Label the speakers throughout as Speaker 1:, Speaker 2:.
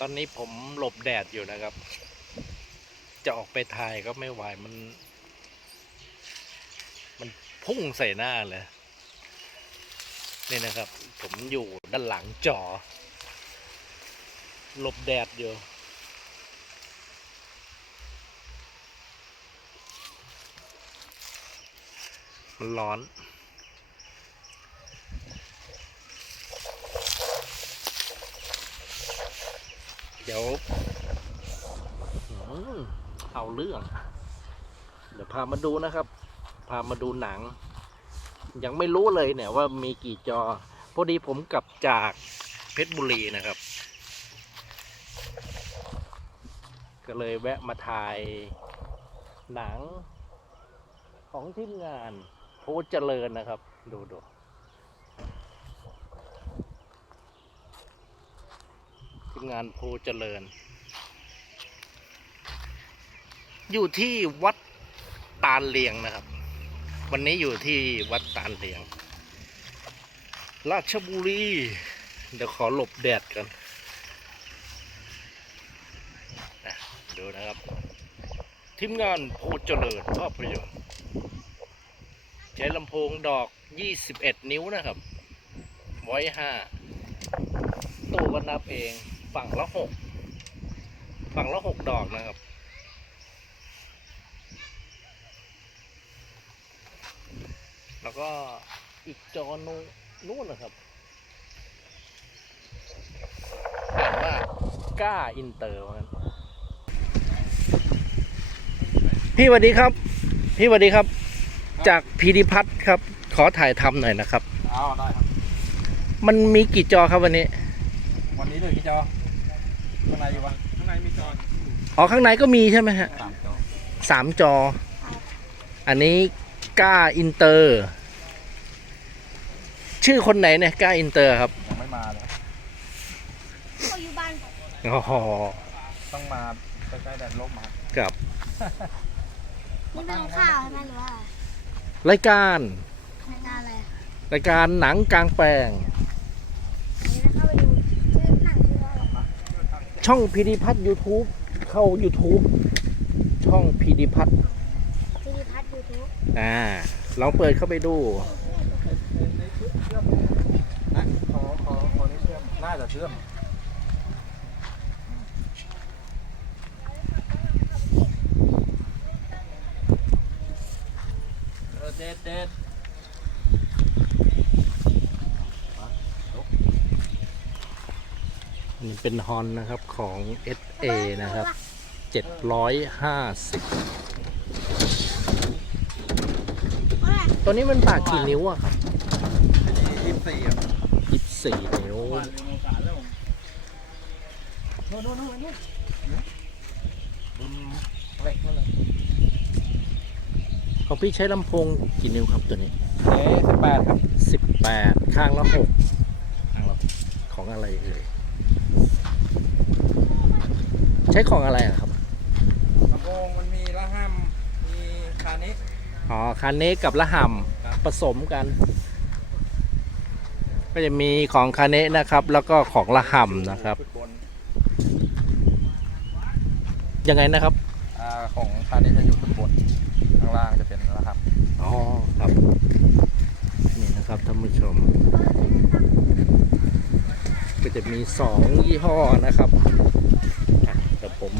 Speaker 1: ตอนนี้ผมหลบแดดอยู่นะครับ จะออกไปถ่ายก็ไม่ไหวมัน มันพุ่งใส่หน้าเลย นี่นะครับ ผมอยู่ด้านหลังจอ หลบแดดอยู่มันร้อน เดี๋ยวเอาเรื่อง เดี๋ยวพามาดูนะครับ พามาดูหนัง ยังไม่รู้เลยเนี่ยว่ามีกี่จอ พอดีผมกลับจากเพชรบุรีนะครับ ก็เลยแวะมาถ่ายหนังของทีมงานโพเจริญนะครับ ดูดู ทีมงานโพเจริญ อยู่ที่วัดตาลเลียงนะครับ วันนี้อยู่ที่วัดตาลเลียง ราชบุรี เดี๋ยวขอหลบแดดกันนะดูนะครับทีมงานโพเจริญภาพยนตร์ใช้ลำโพงดอก 21 นิ้วนะครับ ไว้ 5 ตู้ก็นับเอง ฝั่งละ6ฝั่งละ6ดอกนะครับ แล้วก็อีกจอนู้นนู่นนะครับอ่านว่ากล้าอินเตอร์ว่างั้นพี่สวัสดีครับ พี่สวัสดีครับ จากพีดิพัทครับ ขอถ่ายทำหน่อยนะครับ
Speaker 2: เอาได้ครับ
Speaker 1: มันมีกี่จอครับวันนี้
Speaker 2: วันนี้เหลือกี่จอ ข้างในอยู่ปะข้างในมีจอ
Speaker 1: อ๋อข้างในก็มีใช่ไหมฮะ
Speaker 2: สามจอ
Speaker 1: สามจอ อันนี้กล้าอินเตอร์ ชื่อคนไหนเนี่ยกล้าอินเตอร์ครับ
Speaker 2: ยังไม่มาเลยครับ
Speaker 3: เขาอยู่บ้าน
Speaker 1: อ๋อ
Speaker 2: ต้องมาใกล้ๆแดดลบมา
Speaker 1: กับ
Speaker 3: นี่เป็นข้าวใช่ไหมหรือว่า
Speaker 1: รายการ
Speaker 3: ในงานอะไรอะ
Speaker 1: รายการหนังกลางแปลง
Speaker 3: อันนี้นะเข้าไปดูชื่อหนังชื่อว่าอะไร
Speaker 1: ช่องพีดีพัท YouTube เข้า YouTube ช่องพีดีพัท
Speaker 3: ทีวีพัทยูทูบ
Speaker 1: อ่าลองเปิดเข้าไปดู
Speaker 2: อะขอขอขอนี่เชื่อมน่าจะเชื่อมเออเด็ดเด็ด
Speaker 1: นี่เป็นฮอนนะครับของ SA นะครับ 750 ตัวนี้มันปากกี่นิ้วอะครับ
Speaker 2: ยี่สิบสี่ครับ
Speaker 1: 24นิ้ว
Speaker 2: โน่นโน่นโน่นโน่นบุญเล็กนั่นเลย
Speaker 1: ของพี่ใช้ลำโพงกี่นิ้วครับตัวนี้
Speaker 2: เอ๊สิบแปดครับ
Speaker 1: 18ข้างละ6ข้างละของอะไรเอ่ยใช้ของอะไรอะครับ
Speaker 2: ลำโพงมันมีละห้ามมีคานิ
Speaker 1: อ๋อคาเนสกับละห
Speaker 2: ครับำ
Speaker 1: ผสมกัน ก็จะมีของคาเนะนะครับ แล้วก็ของละหำนะครับ
Speaker 2: ชุดบน
Speaker 1: ยังไงนะครับ
Speaker 2: อ่าของคานิจะอยู่ชุดบน ข้างล่างจะเป็นละครับ
Speaker 1: อ๋อครับนี่นะครับท่านผู้ชม ก็จะมีสองยี่ห้อนะครับอะแต่ผม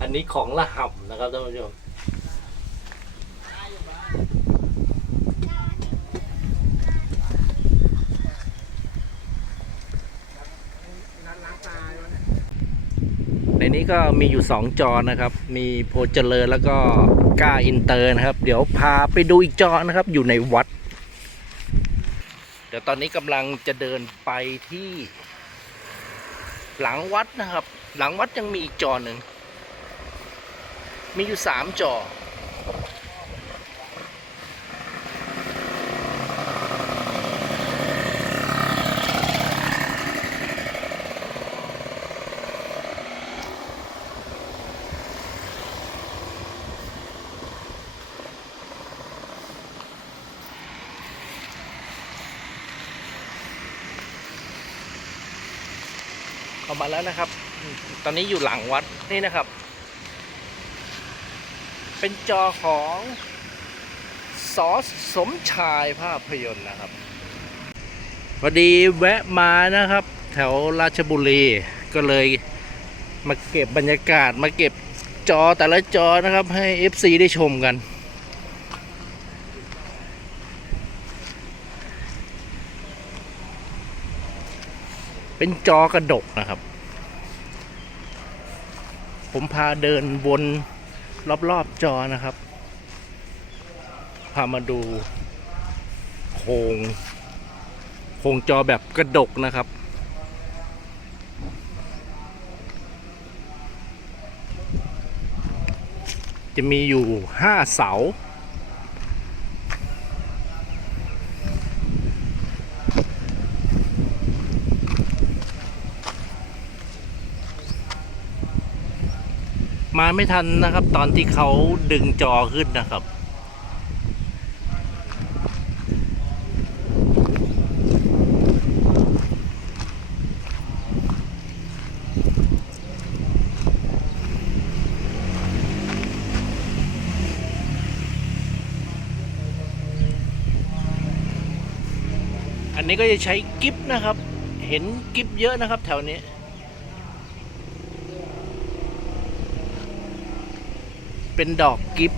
Speaker 1: อันนี้ของละห่ำนะครับท่านผู้ชมในนี้ก็มีอยู่ 2 จอนะครับ มีโพเจริญแล้วก็ก้าอินเตอร์นะครับ เดี๋ยวพาไปดูอีกจอนะครับ อยู่ในวัด เดี๋ยวตอนนี้กำลังจะเดินไปที่ หลังวัดนะครับ หลังวัดยังมีอีกจอหนึ่ง มีอยู่สามจอ ออกมาแล้วนะครับ ตอนนี้อยู่หลังวัดนี่นะครับ เป็นจอของสอสมชายภาพยนตร์นะครับพอดีแวะมานะครับ แถวราชบุรีก็เลยมาเก็บบรรยากาศมาเก็บจอแต่ละจอนะครับให้ FC ได้ชมกัน เป็นจอกระดกนะครับ ผมพาเดินวนรอบๆจอนะครับ พามาดูโครงโครงจอแบบกระดกนะครับ จะมีอยู่ห้าเสา มาไม่ทันนะครับ ตอนที่เขาดึงจอขึ้นนะครับ อันนี้ก็จะใช้กิฟนะครับ เห็นกิฟเยอะนะครับแถวนี้ เป็นดอกกิฟ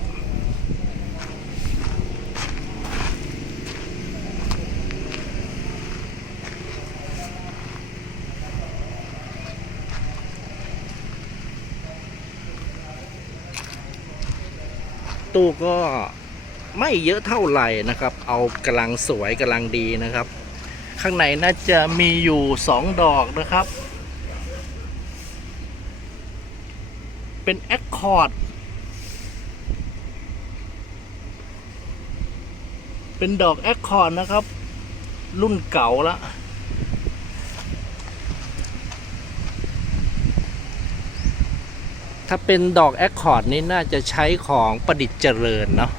Speaker 1: ตู้ก็ไม่เยอะเท่าไหร่นะครับ เอากำลังสวยกำลังดีนะครับ ข้างในน่าจะมีอยู่สองดอกนะครับ เป็นแอคคอร์ด เป็นดอกแอคคอร์ดนะครับ รุ่นเก่าละถ้าเป็นดอกแอคคอร์ดนี่น่าจะใช้ของประดิษฐ์เจริญเนาะ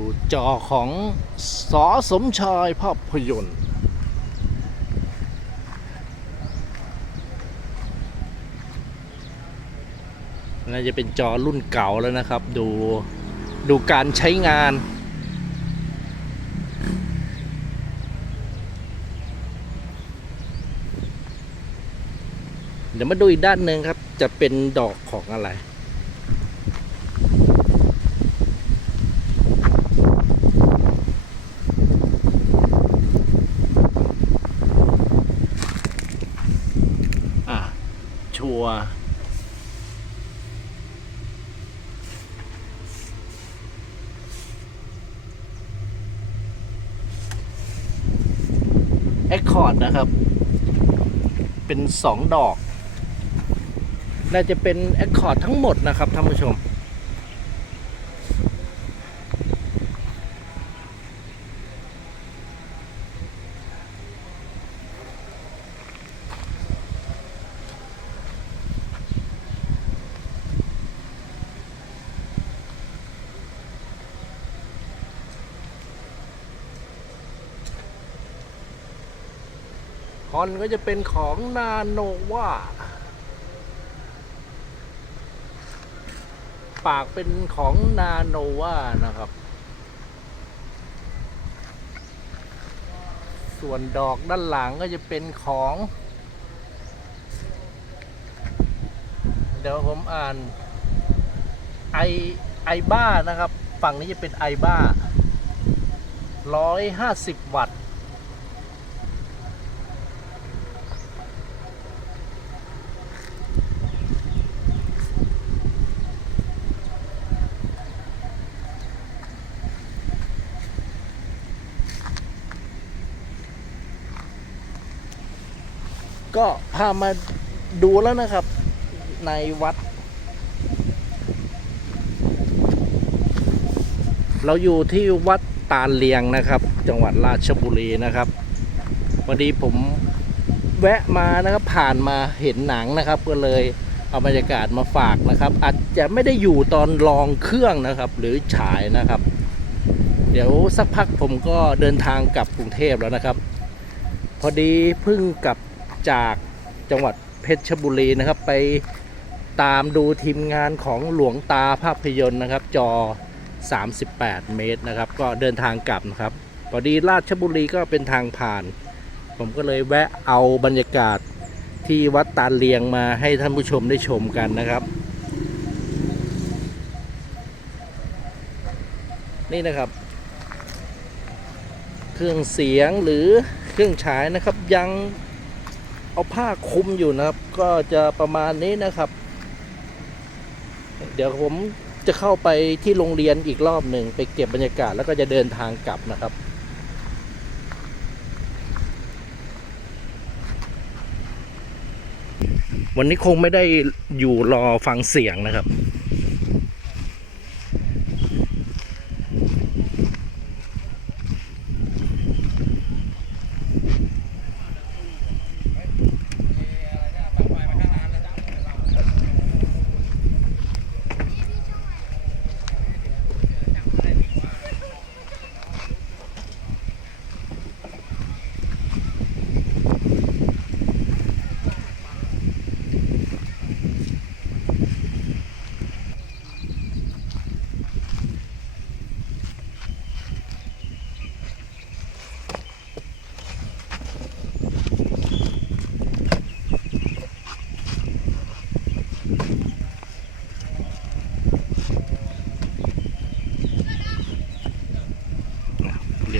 Speaker 1: ูจอของสอสมชายภาพยนตร์น่าจะเป็นจอรุ่นเก่าแล้วนะครับ ดูดูการใช้งาน เดี๋ยวมาดูอีกด้านหนึ่งครับ จะเป็นดอกของอะไร อะ ชัวร์ แอ คคอร์ดนะครับ เป็นสองดอก น่าจะเป็นแอคคอร์ดทั้งหมดนะครับท่านผู้ชม ฮอนก็จะเป็นของนาโนวาปากเป็นของนาโนวานะครับ ส่วนดอกด้านหลังก็จะเป็นของ เดี๋ยวผมอ่านไอไอบ้านะครับ ฝั่งนี้จะเป็นไอบ้าร้อยห้าสิบวัตต์ ก็พามาดูแล้วนะครับ ในวัด เราอยู่ที่วัดตาเลียงนะครับ จังหวัดราชบุรีนะครับพอดีผมแวะมานะครับผ่านมาเห็นหนังนะครับ ก็เลยเอาบรรยากาศมาฝากนะครับ อาจจะไม่ได้อยู่ตอนลองเครื่องนะครับ หรือฉายนะครับ เดี๋ยวสักพักผมก็เดินทางกลับกรุงเทพแล้วนะครับ พอดีเพิ่งกลับ จากจังหวัดเพชรบุรีนะครับ ไปตามดูทีมงานของหลวงตาภาพยนตร์นะครับ จอ 38 เมตรนะครับ ก็เดินทางกลับนะครับพอดีราชบุรีก็เป็นทางผ่าน ผมก็เลยแวะเอาบรรยากาศที่วัดตาเลียงมาให้ท่านผู้ชมได้ชมกันนะครับ นี่นะครับ เครื่องเสียงหรือเครื่องฉายนะครับยัง เอาผ้าคลุมอยู่นะครับ ก็จะประมาณนี้นะครับ เดี๋ยวผมจะเข้าไปที่โรงเรียนอีกรอบหนึ่งไปเก็บบรรยากาศแล้วก็จะเดินทางกลับนะครับวันนี้คงไม่ได้อยู่รอฟังเสียงนะครับ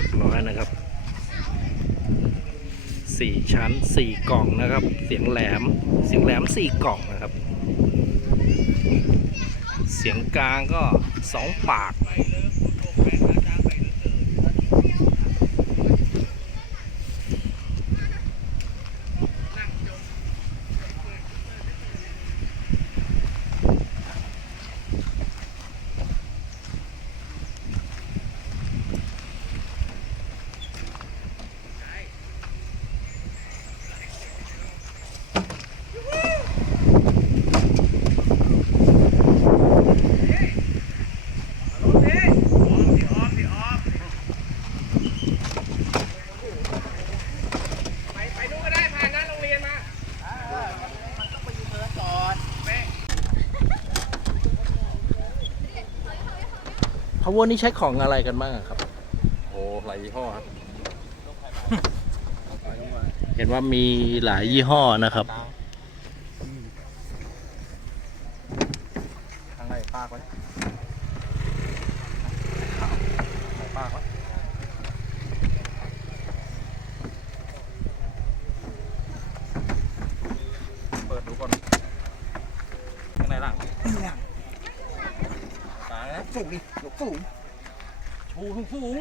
Speaker 1: เร้อยนะครับสี่ชั้นสี่กล่องนะครับ เสียงแหลมเสียงแหลมสี่กล่องนะครับ เสียงกลางก็สองปาก
Speaker 2: ไปนู่นก็ได้ผ่านหน้าโรงเรียนมา
Speaker 1: power นี่ใช้ของอะไรกันบ้างอะครับ
Speaker 2: โอ้หลายยี่ห้อครับ
Speaker 1: เห็นว่ามีหลายยี่ห้อนะครับ
Speaker 2: ทางไหนปากไว้ไหนปากไว้เปิดดูก่อนข้างในล่างปากนะ สูงดิยกสูงชูสูงสูง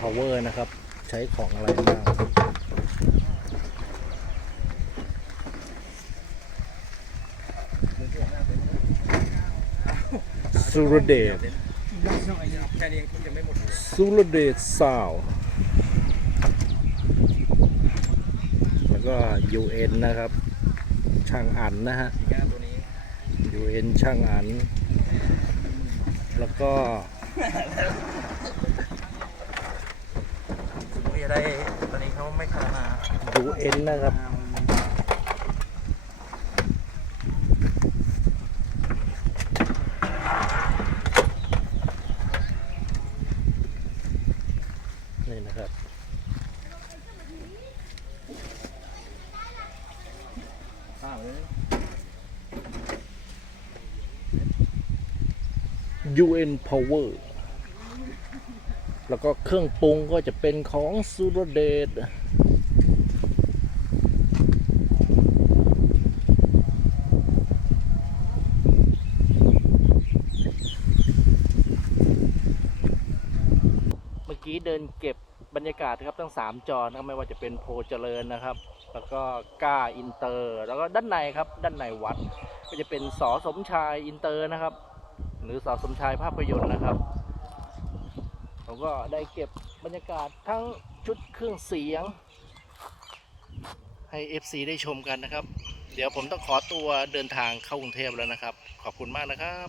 Speaker 1: power นะครับ ใช้ของอะไรบ้างสุรเดชสุรเดชซาวแล้วก็ UN นะครับ ช่างอันนะฮะ
Speaker 2: สีก้านตัวนี้
Speaker 1: UN ช่างอัน แล้วก็
Speaker 2: ถึงที่จะได้ตอนนี้เขาไม่พัฒนา
Speaker 1: UN นะครับ นี่นะครับ
Speaker 2: ข้าวเลย
Speaker 1: UN Power แล้วก็เครื่องปรุงก็จะเป็นของสุรเดชเมื่อกี้เดินเก็บบรรยากาศนะครับทั้ง 3 จอนะครับไม่ว่าจะเป็นโพเจริญนะครับ แล้วก็ก้าอินเตอร์ แล้วก็ด้านในครับด้านในวัด ก็จะเป็นสอสมชายอินเตอร์นะครับ หรือสอสมชายภาพยนตร์นะครับผมก็ได้เก็บบรรยากาศทั้งชุดเครื่องเสียง ให้ FC ได้ชมกันนะครับ เดี๋ยวผมต้องขอตัวเดินทางเข้ากรุงเทพแล้วนะครับ ขอบคุณมากนะครับ